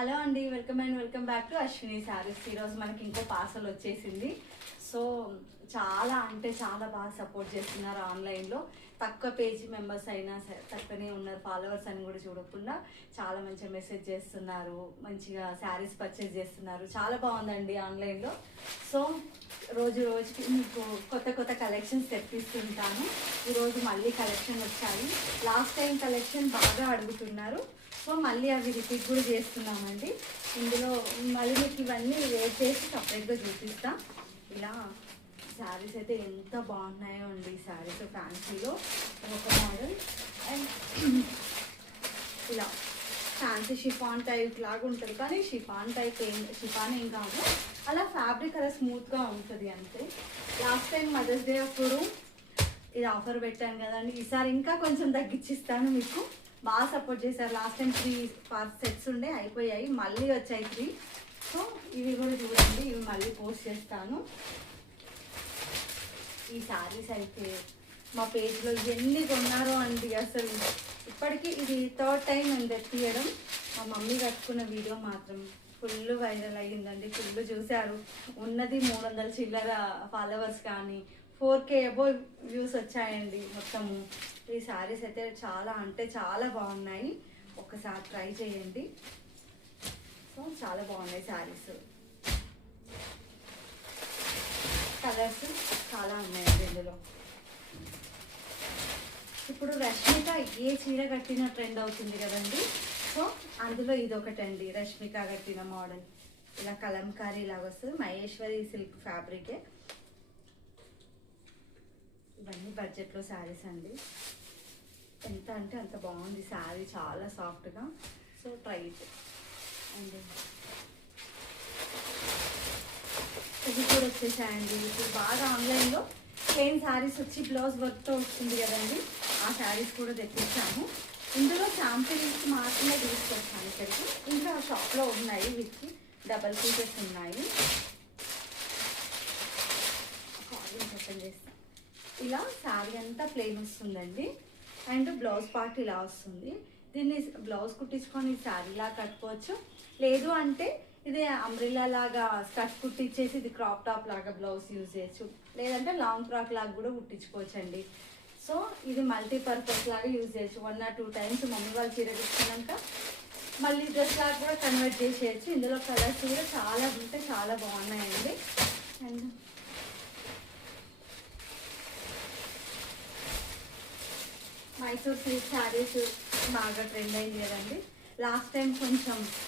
Hello అండి, welcome back to Ashwini saris. ఈరోజు మనకి ఇంకో పార్సల్ వచ్చేసింది. సో చాలా అంటే చాలా బాగా సపోర్ట్ చేస్తున్నారు ఆన్లైన్లో. తక్కువ పేజీ మెంబర్స్ అయినా తక్కువనే ఉన్నారు, ఫాలోవర్స్ అని కూడా చూడకుండా చాలా మంచిగా మెసేజ్ చేస్తున్నారు, మంచిగా శారీస్ పర్చేస్ చేస్తున్నారు. చాలా బాగుందండి ఆన్లైన్లో. సో రోజు రోజుకి మీకు కొత్త కొత్త కలెక్షన్స్ తెప్పిస్తుంటాను. ఈరోజు మళ్ళీ కలెక్షన్ వచ్చాయి. లాస్ట్ టైం కలెక్షన్ బాగా అడుగుతున్నారు, సో మళ్ళీ అవి రిపీట్ కూడా చేస్తున్నామండి. ఇందులో మళ్ళీ మీకు ఇవన్నీ వేర్ చేసి సపరేట్గా చూపిస్తాం. ఇలా శారీస్ అయితే ఎంత బాగున్నాయో అండి. శారీస్ ఫ్యాన్సీలో ఒక మోడల్, అండ్ ఇలా ఫ్యాన్సీ షిఫాన్ టైప్ లాగా ఉంటుంది, కానీ షిఫాన్ ఏం కాదు, అలా ఫ్యాబ్రిక్ అలా స్మూత్గా ఉంటుంది అంతే. లాస్ట్ టైం మదర్స్ డే అప్పుడు ఇది ఆఫర్ పెట్టాను కదండి, ఈసారి ఇంకా కొంచెం తగ్గించిస్తాను. మీకు బాగా సపోర్ట్ చేశారు. లాస్ట్ టైం 3 సెట్స్ ఉండే, అయిపోయాయి, మళ్ళీ వచ్చాయి 3. సో ఇవి కూడా చూడండి, ఇవి మళ్ళీ పోస్ట్ చేస్తాను. ఈ శారీస్ అయితే మా పేజ్లో ఎన్ని కొన్నారో అండి, అసలు ఇప్పటికీ ఇది 3rd టైం నేను తెప్పియడం. మా మమ్మీ కట్టుకున్న వీడియో మాత్రం ఫుల్ వైరల్ అయ్యిందండి, ఫుల్ చూశారు. ఉన్నది 300 చిల్లర ఫాలోవర్స్, కానీ 4K అబోవ్ వ్యూస్ వచ్చాయండి మొత్తము. ఈ శారీస్ అయితే చాలా అంటే చాలా బాగున్నాయి, ఒక్కసారి ట్రై చేయండి. సో చాలా బాగున్నాయి శారీస్, కలర్స్ చాలా ఉన్నాయండి ఇందులో. ఇప్పుడు రష్మిక ఏ చీర కట్టిన ట్రెండ్ అవుతుంది కదండి, సో అందులో ఇదొకటండి. రష్మిక కట్టిన మోడల్ ఇలా కలంకారీ లాగా వస్తుంది, మహేశ్వరి సిల్క్ ఫ్యాబ్రికే. ఇవన్నీ బడ్జెట్లో శారీస్ అండి. ఎంత అంటే అంత బాగుంది శారీ, చాలా సాఫ్ట్గా. So try it. అండ్ ఇది కూడా వచ్చేసాయండి. ఇప్పుడు బాగా ఆన్లైన్లో ప్లెయిన్ శారీస్ వచ్చి బ్లౌజ్ వర్క్తో వస్తుంది కదండి, ఆ శారీస్ కూడా తెప్పించాము. ఇందులో శాంపిల్స్ మాత్రమే తీసుకొచ్చాను ఇక్కడికి. ఇంకా షాప్లో ఉన్నాయి, వీటికి డబల్ పీసెస్ ఉన్నాయి. ఓపెన్ చేస్తాను. ఇలా శారీ అంతా ప్లెయిన్ వస్తుందండి, అండ్ బ్లౌజ్ పార్ట్ ఇలా వస్తుంది. దీన్ని బ్లౌజ్ కుట్టించుకొని శారీలా కట్టుకోవచ్చు, లేదు అంటే ఇది అంబ్రిల్లా లాగా స్కర్ట్ కుట్టించేసి ఇది క్రాప్ టాప్ లాగా బ్లౌజ్ యూజ్ చేయొచ్చు, లేదంటే లాంగ్ ఫ్రాక్ లాగా కూడా కుట్టించుకోవచ్చు అండి. సో ఇది మల్టీపర్పస్ లాగా యూజ్ చేయొచ్చు. 1 or 2 టైమ్స్ మమ్మీ వాళ్ళు చీర తీసుకున్నాక మళ్ళీ డ్రెస్ లాగా కూడా కన్వర్ట్ చేసేయచ్చు. ఇందులో కలర్స్ కూడా చాలా ఉంటే చాలా బాగున్నాయండి. అండ్ మైసూర్ సిల్క్ శారీస్ బాగా ట్రెండ్ అయింది కదండి. లాస్ట్ టైం కొంచెం